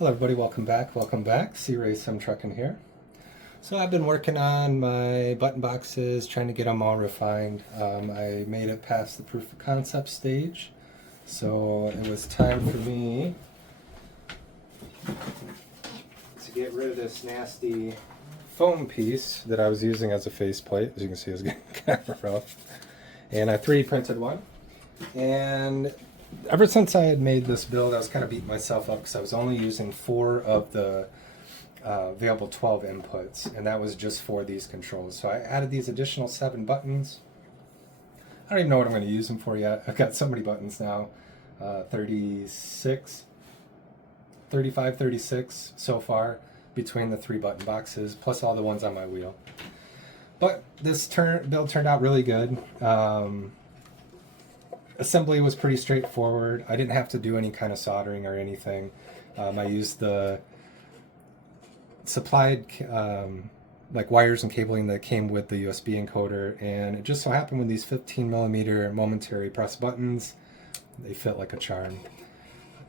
Hello everybody, welcome back. C-Ray Sim Truckin' here. So I've been working on my button boxes, trying to get them all refined. I made it past the proof of concept stage, so it was time for me to get rid of this nasty foam piece that I was using as a faceplate. As you can see, it's getting kind of rough. And I 3D printed one. And ever since I had made this build, I was kind of beating myself up because I was only using 4 of the available 12 inputs, and that was just for these controls. So I added these additional 7 buttons. I don't even know what I'm going to use them for yet. I've got so many buttons now, 36, 35, 36 so far between the 3 button boxes, plus all the ones on my wheel. But this build turned out really good. Assembly was pretty straightforward. I didn't have to do any kind of soldering or anything. I used the supplied like wires and cabling that came with the USB encoder, and it just so happened with these 15mm momentary press buttons, they fit like a charm.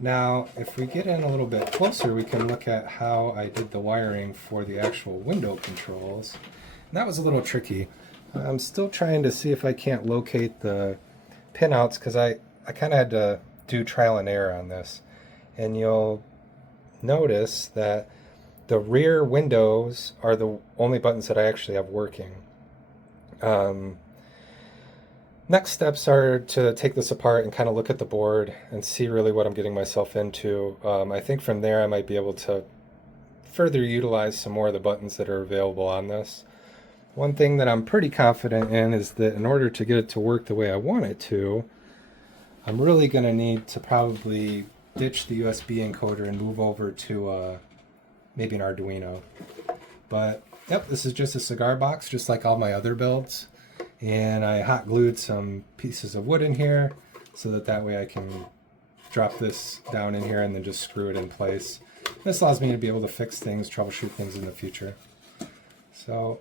Now, if we get in a little bit closer, we can look at how I did the wiring for the actual window controls. And that was a little tricky. I'm still trying to see if I can't locate the pinouts, because I kind of had to do trial and error on this. And you'll notice that the rear windows are the only buttons that I actually have working. Next steps are to take this apart and kind of look at the board and see really what I'm getting myself into. I think from there I might be able to further utilize some more of the buttons that are available on this. One thing that I'm pretty confident in is that in order to get it to work the way I want it to, I'm really going to need to probably ditch the USB encoder and move over to maybe an Arduino. But yep, this is just a cigar box, just like all my other builds. And I hot glued some pieces of wood in here so that way I can drop this down in here and then just screw it in place. This allows me to be able to fix things, troubleshoot things in the future. So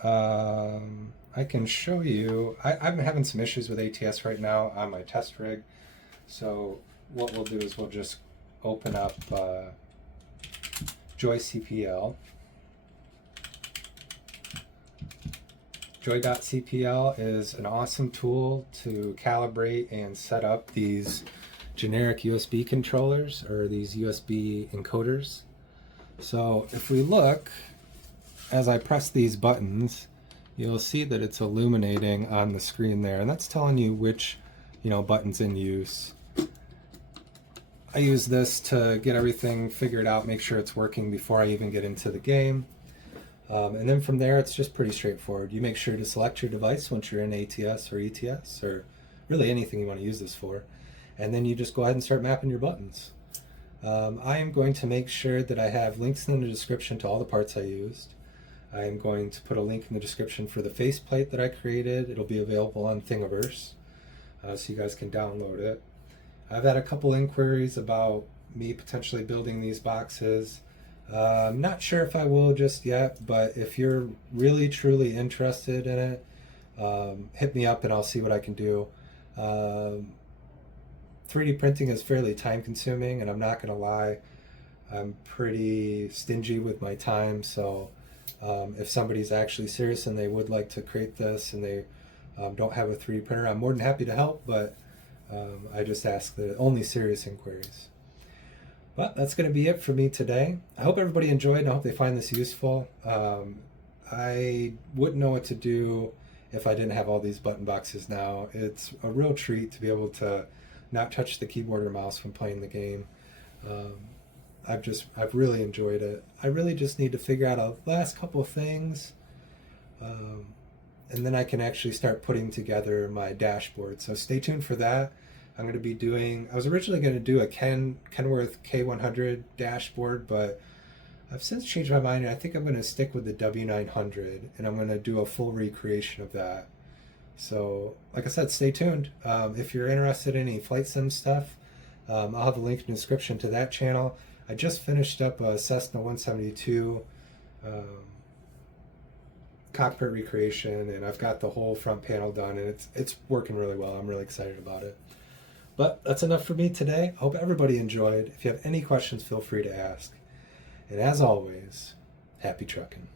I can show you, I've been having some issues with ATS right now on my test rig. So what we'll do is we'll just open up Joy.cpl. Joy.cpl is an awesome tool to calibrate and set up these generic USB controllers, or these USB encoders. So if we look, as I press these buttons, you'll see that it's illuminating on the screen there, and that's telling you which button's in use. I use this to get everything figured out, make sure it's working before I even get into the game. And then from there, it's just pretty straightforward. You make sure to select your device once you're in ATS or ETS, or really anything you want to use this for. And then you just go ahead and start mapping your buttons. I am going to make sure that I have links in the description to all the parts I used. I am going to put a link in the description for the faceplate that I created. It'll be available on Thingiverse, so you guys can download it. I've had a couple inquiries about me potentially building these boxes. I'm not sure if I will just yet, but if you're really truly interested in it, hit me up and I'll see what I can do. 3D printing is fairly time consuming, and I'm not going to lie, I'm pretty stingy with my time, so if somebody's actually serious and they would like to create this and they don't have a 3D printer, I'm more than happy to help, but I just ask the only serious inquiries. But that's going to be it for me today. I hope everybody enjoyed, and I hope they find this useful. I wouldn't know what to do if I didn't have all these button boxes now. It's a real treat to be able to not touch the keyboard or mouse when playing the game. I've really enjoyed it. I really just need to figure out a last couple of things, and then I can actually start putting together my dashboard. So stay tuned for that. I'm going to be I was originally going to do a Kenworth K100 dashboard, but I've since changed my mind, and I think I'm going to stick with the W900, and I'm going to do a full recreation of that. So, like I said, stay tuned. If you're interested in any flight sim stuff, I'll have a link in the description to that channel. I just finished up a Cessna 172 cockpit recreation, and I've got the whole front panel done, and it's working really well. I'm really excited about it. But that's enough for me today. I hope everybody enjoyed. If you have any questions, feel free to ask. And as always, happy trucking.